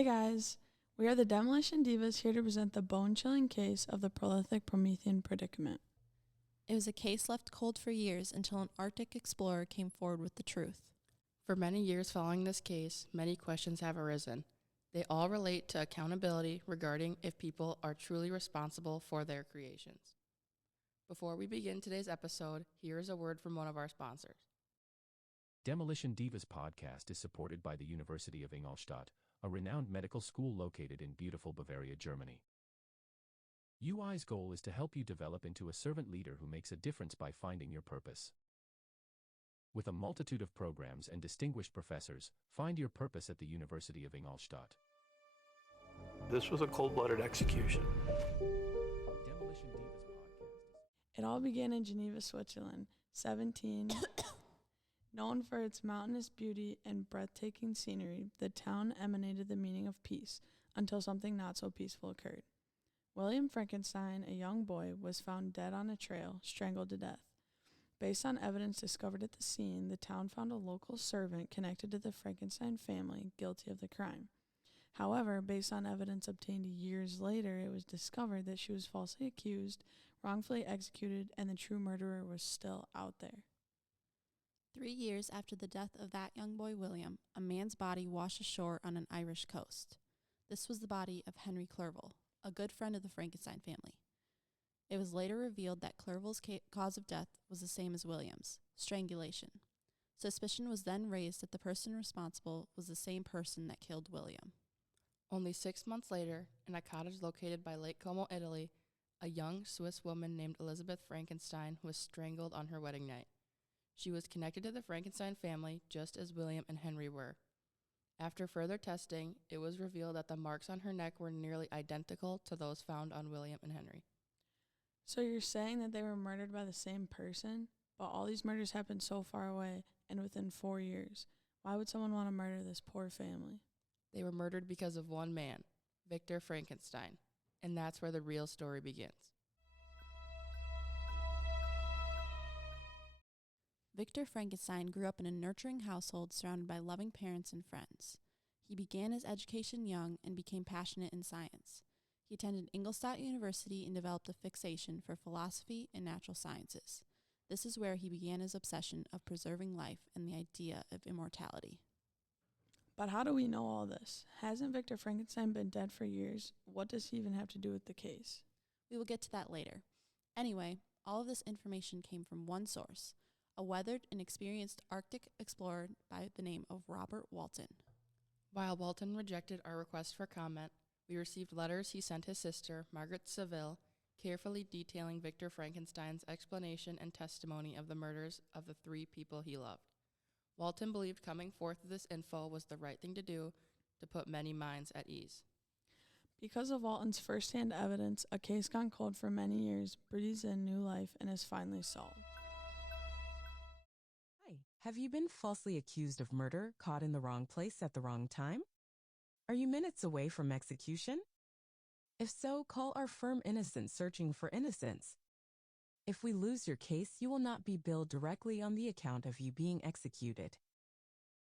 Hey guys, we are the Demolition Divas here to present the bone-chilling case of the prolific Promethean predicament. It was a case left cold for years until an Arctic explorer came forward with the truth. For many years following this case, many questions have arisen. They all relate to accountability regarding if people are truly responsible for their creations. Before we begin today's episode, here is a word from one of our sponsors. Demolition Divas podcast is supported by the University of Ingolstadt, a renowned medical school located in beautiful Bavaria, Germany. UI's goal is to help you develop into a servant leader who makes a difference by finding your purpose. With a multitude of programs and distinguished professors, find your purpose at the University of Ingolstadt. This was a cold-blooded execution. Demolition Divas podcast. It all began in Geneva, Switzerland, 17. Known for its mountainous beauty and breathtaking scenery, the town emanated the meaning of peace until something not so peaceful occurred. William Frankenstein, a young boy, was found dead on a trail, strangled to death. Based on evidence discovered at the scene, the town found a local servant connected to the Frankenstein family guilty of the crime. However, based on evidence obtained years later, it was discovered that she was falsely accused, wrongfully executed, and the true murderer was still out there. 3 years after the death of that young boy William, a man's body washed ashore on an Irish coast. This was the body of Henry Clerval, a good friend of the Frankenstein family. It was later revealed that Clerval's cause of death was the same as William's, strangulation. Suspicion was then raised that the person responsible was the same person that killed William. Only 6 months later, in a cottage located by Lake Como, Italy, a young Swiss woman named Elizabeth Frankenstein was strangled on her wedding night. She was connected to the Frankenstein family just as William and Henry were. After further testing, it was revealed that the marks on her neck were nearly identical to those found on William and Henry. So you're saying that they were murdered by the same person? But all these murders happened so far away and within 4 years. Why would someone want to murder this poor family? They were murdered because of one man, Victor Frankenstein, and that's where the real story begins. Victor Frankenstein grew up in a nurturing household surrounded by loving parents and friends. He began his education young and became passionate in science. He attended Ingolstadt University and developed a fixation for philosophy and natural sciences. This is where he began his obsession of preserving life and the idea of immortality. But how do we know all this? Hasn't Victor Frankenstein been dead for years? What does he even have to do with the case? We will get to that later. Anyway, all of this information came from one source, a weathered and experienced Arctic explorer by the name of Robert Walton. While Walton rejected our request for comment, we received letters he sent his sister, Margaret Seville, carefully detailing Victor Frankenstein's explanation and testimony of the murders of the 3 people he loved. Walton believed coming forth with this info was the right thing to do to put many minds at ease. Because of Walton's first-hand evidence, a case gone cold for many years breathes in new life and is finally solved. Hi, have you been falsely accused of murder, caught in the wrong place at the wrong time? Are you minutes away from execution? If so, call our firm Innocence Searching for Innocence. If we lose your case, you will not be billed directly on the account of you being executed.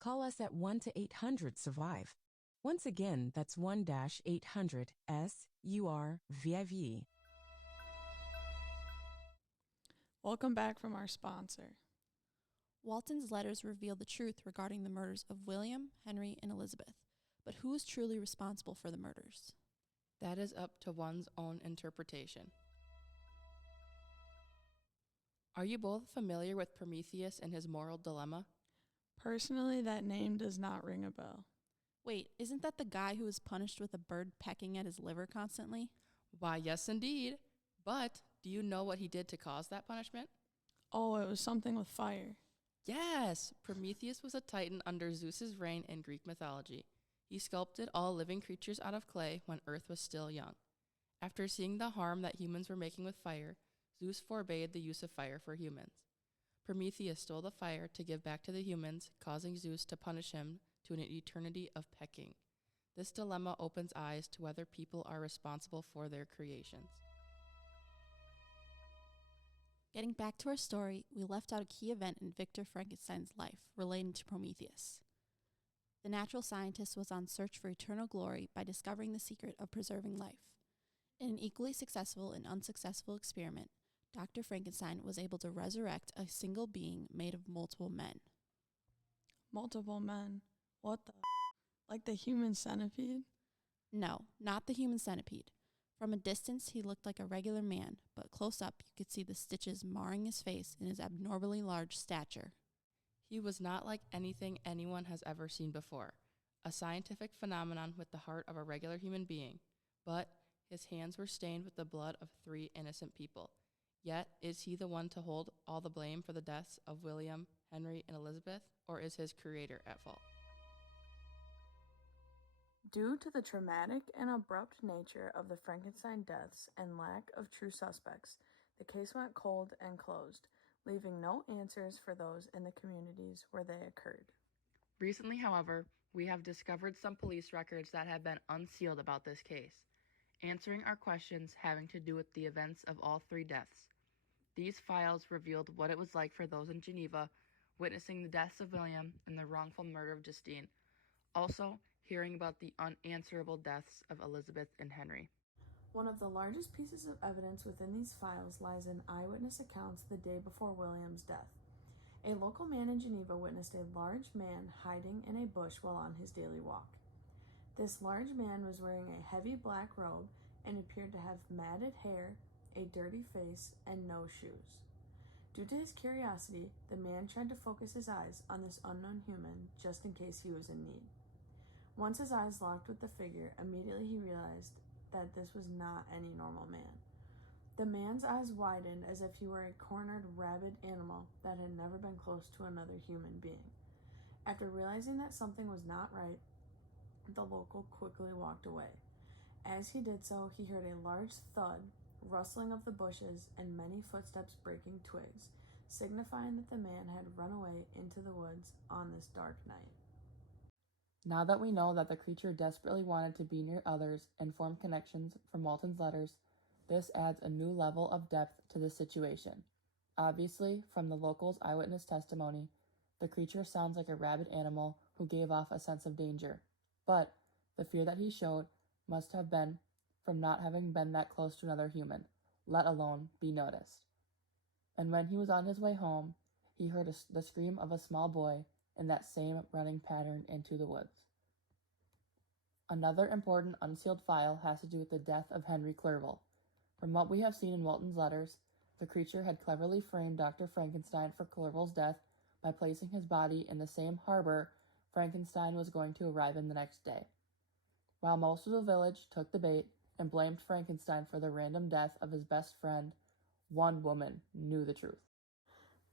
Call us at 1-800-SURVIVE. Once again, that's 1-800-SURVIVE. Welcome back from our sponsor. Walton's letters reveal the truth regarding the murders of William, Henry, and Elizabeth. But who is truly responsible for the murders? That is up to one's own interpretation. Are you both familiar with Prometheus and his moral dilemma? Personally, that name does not ring a bell. Wait, isn't that the guy who was punished with a bird pecking at his liver constantly? Why, yes indeed. But do you know what he did to cause that punishment? Oh, it was something with fire. Yes! Prometheus was a titan under Zeus's reign in Greek mythology. He sculpted all living creatures out of clay when Earth was still young. After seeing the harm that humans were making with fire, Zeus forbade the use of fire for humans. Prometheus stole the fire to give back to the humans, causing Zeus to punish him to an eternity of pecking. This dilemma opens eyes to whether people are responsible for their creations. Getting back to our story, we left out a key event in Victor Frankenstein's life relating to Prometheus. The natural scientist was on search for eternal glory by discovering the secret of preserving life. In an equally successful and unsuccessful experiment, Dr. Frankenstein was able to resurrect a single being made of multiple men. Multiple men. What the? Like the human centipede? No, not the human centipede. From a distance, he looked like a regular man, but close up, you could see the stitches marring his face and his abnormally large stature. He was not like anything anyone has ever seen before, a scientific phenomenon with the heart of a regular human being, but his hands were stained with the blood of 3 innocent people. Yet, is he the one to hold all the blame for the deaths of William, Henry, and Elizabeth, or is his creator at fault? Due to the traumatic and abrupt nature of the Frankenstein deaths and lack of true suspects, the case went cold and closed, leaving no answers for those in the communities where they occurred. Recently, however, we have discovered some police records that have been unsealed about this case, answering our questions having to do with the events of all 3 deaths. These files revealed what it was like for those in Geneva witnessing the deaths of William and the wrongful murder of Justine. Also, hearing about the unanswerable deaths of Elizabeth and Henry. One of the largest pieces of evidence within these files lies in eyewitness accounts the day before William's death. A local man in Geneva witnessed a large man hiding in a bush while on his daily walk. This large man was wearing a heavy black robe and appeared to have matted hair, a dirty face, and no shoes. Due to his curiosity, the man tried to focus his eyes on this unknown human just in case he was in need. Once his eyes locked with the figure, immediately he realized that this was not any normal man. The man's eyes widened as if he were a cornered, rabid animal that had never been close to another human being. After realizing that something was not right, the local quickly walked away. As he did so, he heard a large thud, rustling of the bushes, and many footsteps breaking twigs, signifying that the man had run away into the woods on this dark night. Now that we know that the creature desperately wanted to be near others and form connections from Walton's letters, this adds a new level of depth to the situation. Obviously, from the locals' eyewitness testimony, the creature sounds like a rabid animal who gave off a sense of danger, but the fear that he showed must have been from not having been that close to another human, let alone be noticed. And when he was on his way home, he heard the scream of a small boy in that same running pattern into the woods. Another important unsealed file has to do with the death of Henry Clerval. From what we have seen in Walton's letters, the creature had cleverly framed Dr. Frankenstein for Clerval's death by placing his body in the same harbor Frankenstein was going to arrive in the next day. While most of the village took the bait and blamed Frankenstein for the random death of his best friend, one woman knew the truth.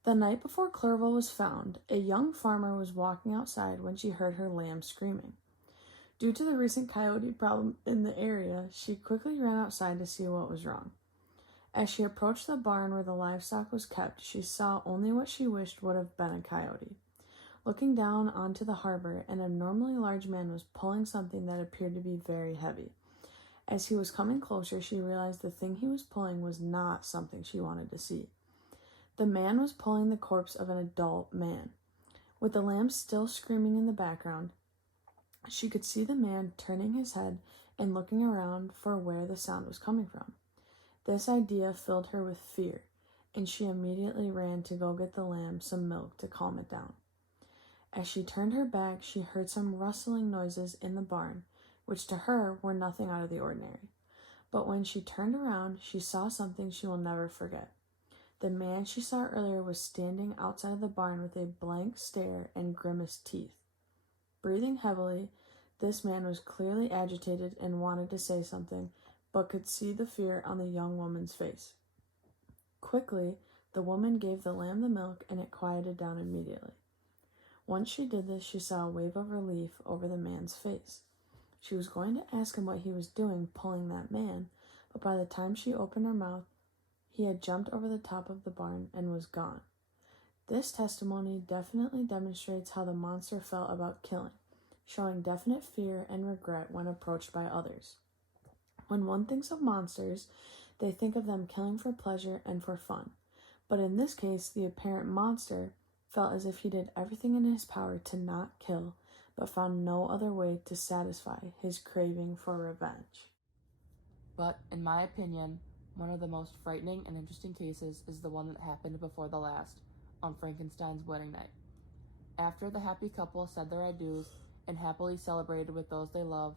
The night before Clerval was found, a young farmer was walking outside when she heard her lamb screaming. Due to the recent coyote problem in the area, she quickly ran outside to see what was wrong. As she approached the barn where the livestock was kept, she saw only what she wished would have been a coyote. Looking down onto the harbor, an abnormally large man was pulling something that appeared to be very heavy. As he was coming closer, she realized the thing he was pulling was not something she wanted to see. The man was pulling the corpse of an adult man. With the lamb still screaming in the background, she could see the man turning his head and looking around for where the sound was coming from. This idea filled her with fear, and she immediately ran to go get the lamb some milk to calm it down. As she turned her back, she heard some rustling noises in the barn, which to her were nothing out of the ordinary. But when she turned around, she saw something she will never forget. The man she saw earlier was standing outside of the barn with a blank stare and grimaced teeth. Breathing heavily, this man was clearly agitated and wanted to say something, but could see the fear on the young woman's face. Quickly, the woman gave the lamb the milk and it quieted down immediately. Once she did this, she saw a wave of relief over the man's face. She was going to ask him what he was doing pulling that man, but by the time she opened her mouth, he had jumped over the top of the barn and was gone. This testimony definitely demonstrates how the monster felt about killing, showing definite fear and regret when approached by others. When one thinks of monsters, they think of them killing for pleasure and for fun. But in this case, the apparent monster felt as if he did everything in his power to not kill, but found no other way to satisfy his craving for revenge. But, in my opinion, one of the most frightening and interesting cases is the one that happened before the last, on Frankenstein's wedding night. After the happy couple said their adieus and happily celebrated with those they love,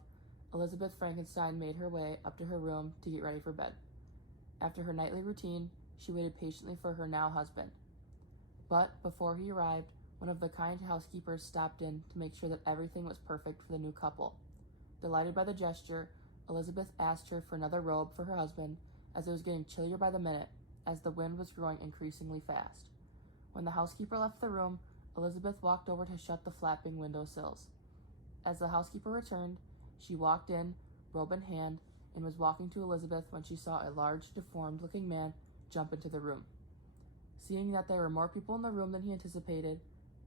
Elizabeth Frankenstein made her way up to her room to get ready for bed. After her nightly routine, she waited patiently for her now husband. But before he arrived, one of the kind housekeepers stopped in to make sure that everything was perfect for the new couple. Delighted by the gesture, Elizabeth asked her for another robe for her husband, as it was getting chillier by the minute, as the wind was growing increasingly fast. When the housekeeper left the room, Elizabeth walked over to shut the flapping windowsills. As the housekeeper returned, she walked in, robe in hand, and was walking to Elizabeth when she saw a large, deformed-looking man jump into the room. Seeing that there were more people in the room than he anticipated,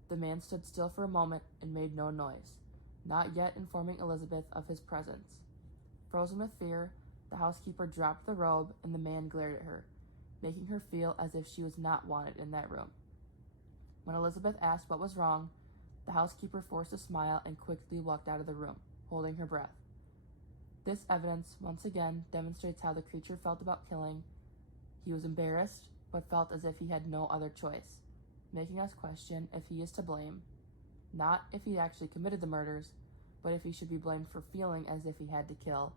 the man stood still for a moment and made no noise, not yet informing Elizabeth of his presence. Frozen with fear, the housekeeper dropped the robe and the man glared at her, making her feel as if she was not wanted in that room. When Elizabeth asked what was wrong, the housekeeper forced a smile and quickly walked out of the room, holding her breath. This evidence once again demonstrates how the creature felt about killing. He was embarrassed, but felt as if he had no other choice, making us question if he is to blame, not if he actually committed the murders, but if he should be blamed for feeling as if he had to kill,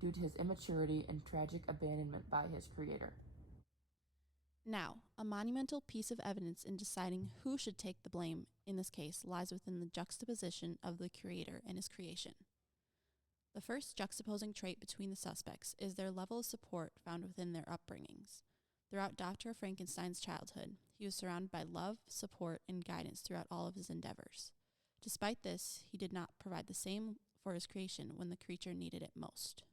due to his immaturity and tragic abandonment by his creator. Now, a monumental piece of evidence in deciding who should take the blame in this case lies within the juxtaposition of the creator and his creation. The first juxtaposing trait between the suspects is their level of support found within their upbringings. Throughout Dr. Frankenstein's childhood, he was surrounded by love, support, and guidance throughout all of his endeavors. Despite this, he did not provide the same for his creation when the creature needed it most.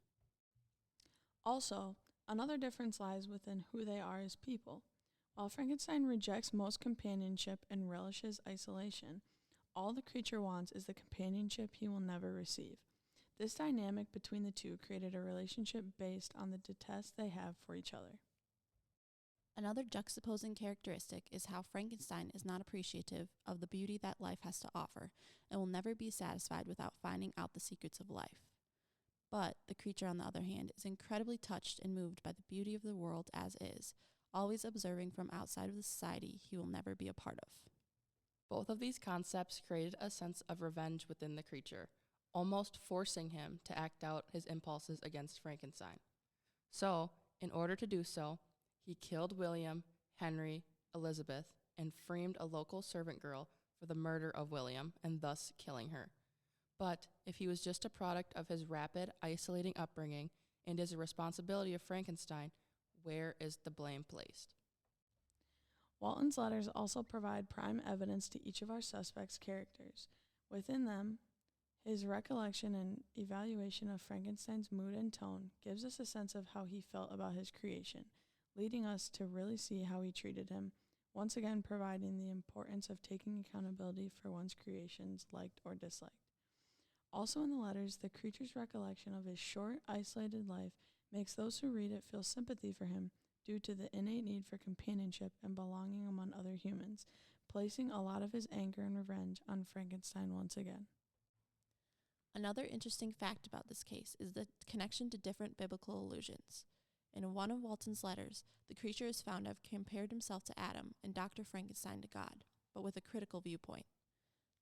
Also, another difference lies within who they are as people. While Frankenstein rejects most companionship and relishes isolation, all the creature wants is the companionship he will never receive. This dynamic between the two created a relationship based on the detest they have for each other. Another juxtaposing characteristic is how Frankenstein is not appreciative of the beauty that life has to offer and will never be satisfied without finding out the secrets of life. But the creature, on the other hand, is incredibly touched and moved by the beauty of the world as is, always observing from outside of the society he will never be a part of. Both of these concepts created a sense of revenge within the creature, almost forcing him to act out his impulses against Frankenstein. So, in order to do so, he killed William, Henry, Elizabeth, and framed a local servant girl for the murder of William and thus killing her. But if he was just a product of his rapid, isolating upbringing and is a responsibility of Frankenstein, where is the blame placed? Walton's letters also provide prime evidence to each of our suspects' characters. Within them, his recollection and evaluation of Frankenstein's mood and tone gives us a sense of how he felt about his creation, leading us to really see how he treated him, once again providing the importance of taking accountability for one's creations, liked or disliked. Also in the letters, the creature's recollection of his short, isolated life makes those who read it feel sympathy for him due to the innate need for companionship and belonging among other humans, placing a lot of his anger and revenge on Frankenstein once again. Another interesting fact about this case is the connection to different biblical allusions. In one of Walton's letters, the creature is found to have compared himself to Adam and Dr. Frankenstein to God, but with a critical viewpoint.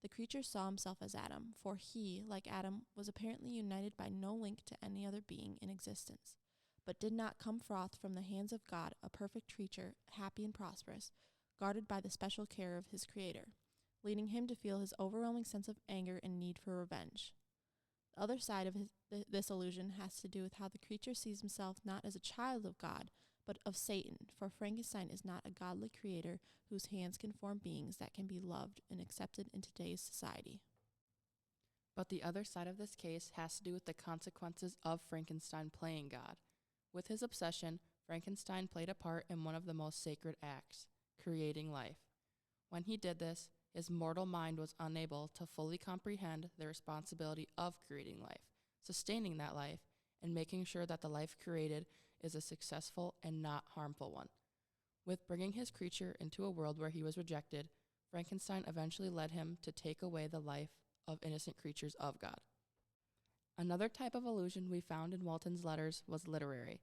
The creature saw himself as Adam, for he, like Adam, was apparently united by no link to any other being in existence, but did not come forth from the hands of God, a perfect creature, happy and prosperous, guarded by the special care of his Creator, leading him to feel his overwhelming sense of anger and need for revenge. The other side of this illusion has to do with how the creature sees himself not as a child of God, but of Satan, for Frankenstein is not a godly creator whose hands can form beings that can be loved and accepted in today's society. But the other side of this case has to do with the consequences of Frankenstein playing God. With his obsession, Frankenstein played a part in one of the most sacred acts, creating life. When he did this, his mortal mind was unable to fully comprehend the responsibility of creating life, sustaining that life, and making sure that the life created is a successful and not harmful one. With bringing his creature into a world where he was rejected, Frankenstein eventually led him to take away the life of innocent creatures of God. Another type of allusion we found in Walton's letters was literary.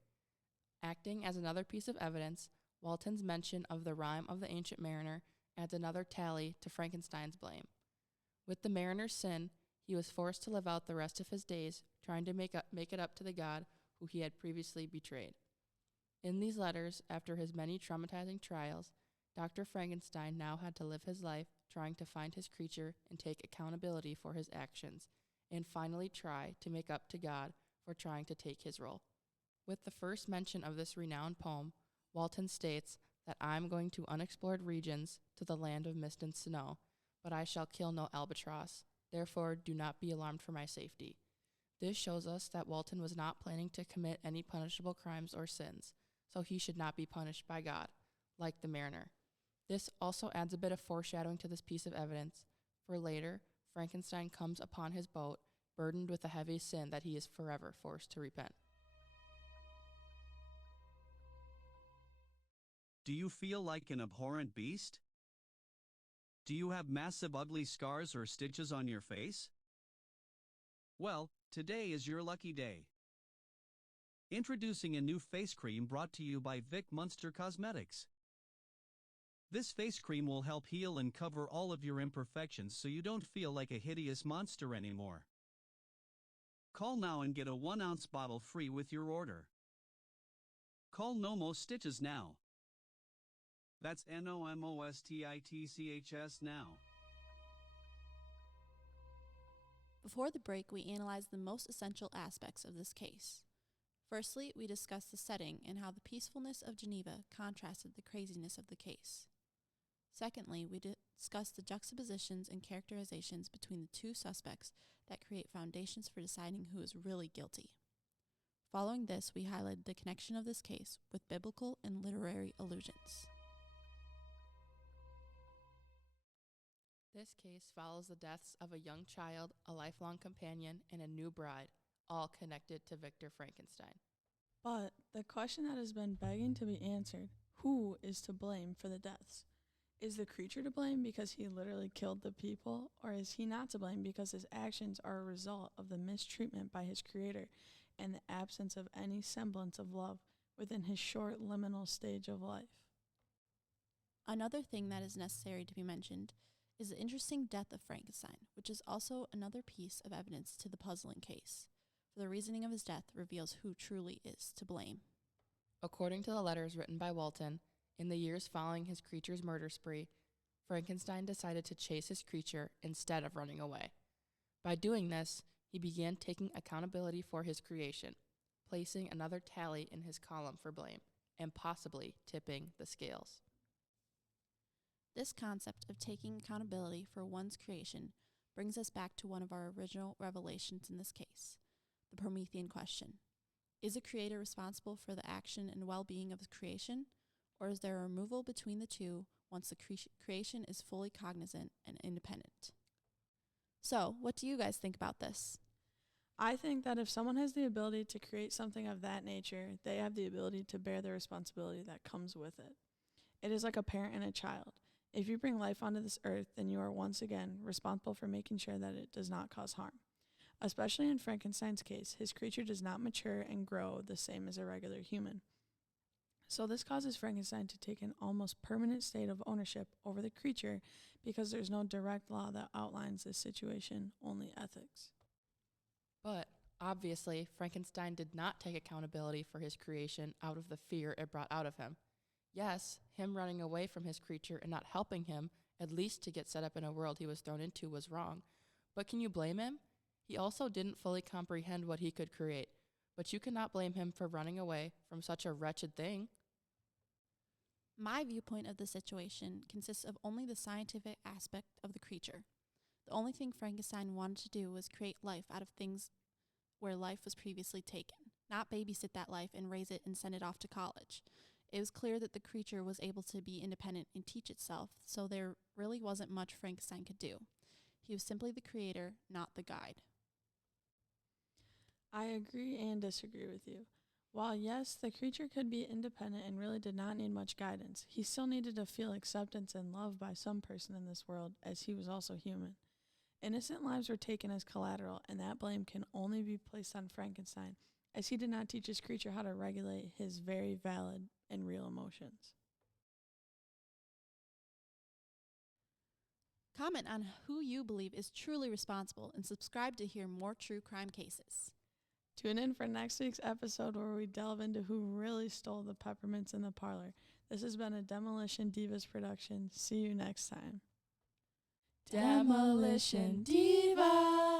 Acting as another piece of evidence, Walton's mention of the rhyme of the Ancient Mariner adds another tally to Frankenstein's blame. With the mariner's sin, he was forced to live out the rest of his days trying to make it up to the God who he had previously betrayed. In these letters, after his many traumatizing trials, Dr. Frankenstein now had to live his life trying to find his creature and take accountability for his actions, and finally try to make up to God for trying to take his role. With the first mention of this renowned poem, Walton states that I'm going to unexplored regions to the land of mist and snow, but I shall kill no albatross. Therefore, do not be alarmed for my safety. This shows us that Walton was not planning to commit any punishable crimes or sins, so he should not be punished by God, like the mariner. This also adds a bit of foreshadowing to this piece of evidence, for later, Frankenstein comes upon his boat, burdened with a heavy sin that he is forever forced to repent. Do you feel like an abhorrent beast? Do you have massive ugly scars or stitches on your face? Well, today is your lucky day. Introducing a new face cream brought to you by Vic Munster Cosmetics. This face cream will help heal and cover all of your imperfections so you don't feel like a hideous monster anymore. Call now and get a 1-ounce bottle free with your order. Call No Stitches now. That's NOMOSTITCHS now. Before the break, we analyzed the most essential aspects of this case. Firstly, we discussed the setting and how the peacefulness of Geneva contrasted the craziness of the case. Secondly, we discussed the juxtapositions and characterizations between the two suspects that create foundations for deciding who is really guilty. Following this, we highlighted the connection of this case with biblical and literary allusions. This case follows the deaths of a young child, a lifelong companion, and a new bride, all connected to Victor Frankenstein. But the question that has been begging to be answered, who is to blame for the deaths? Is the creature to blame because he literally killed the people, or is he not to blame because his actions are a result of the mistreatment by his creator and the absence of any semblance of love within his short liminal stage of life? Another thing that is necessary to be mentioned is the interesting death of Frankenstein, which is also another piece of evidence to the puzzling case, for the reasoning of his death reveals who truly is to blame. According to the letters written by Walton, in the years following his creature's murder spree, Frankenstein decided to chase his creature instead of running away. By doing this, he began taking accountability for his creation, placing another tally in his column for blame, and possibly tipping the scales. This concept of taking accountability for one's creation brings us back to one of our original revelations in this case, the Promethean question. Is a creator responsible for the action and well-being of his creation, or is there a removal between the two once the creation is fully cognizant and independent? So, what do you guys think about this? I think that if someone has the ability to create something of that nature, they have the ability to bear the responsibility that comes with it. It is like a parent and a child. If you bring life onto this earth, then you are once again responsible for making sure that it does not cause harm. Especially in Frankenstein's case, his creature does not mature and grow the same as a regular human. So this causes Frankenstein to take an almost permanent state of ownership over the creature because there's no direct law that outlines this situation, only ethics. But, obviously, Frankenstein did not take accountability for his creation out of the fear it brought out of him. Yes, him running away from his creature and not helping him, at least to get set up in a world he was thrown into, was wrong. But can you blame him? He also didn't fully comprehend what he could create. But you cannot blame him for running away from such a wretched thing. My viewpoint of the situation consists of only the scientific aspect of the creature. The only thing Frankenstein wanted to do was create life out of things where life was previously taken, not babysit that life and raise it and send it off to college. It was clear that the creature was able to be independent and teach itself, so there really wasn't much Frankenstein could do. He was simply the creator, not the guide. I agree and disagree with you. While yes, the creature could be independent and really did not need much guidance, he still needed to feel acceptance and love by some person in this world, as he was also human. Innocent lives were taken as collateral, and that blame can only be placed on Frankenstein, as he did not teach his creature how to regulate his very valid and real emotions. Comment on who you believe is truly responsible and subscribe to hear more true crime cases. Tune in for next week's episode where we delve into who really stole the peppermints in the parlor. This has been a Demolition Divas production. See you next time. Demolition Divas.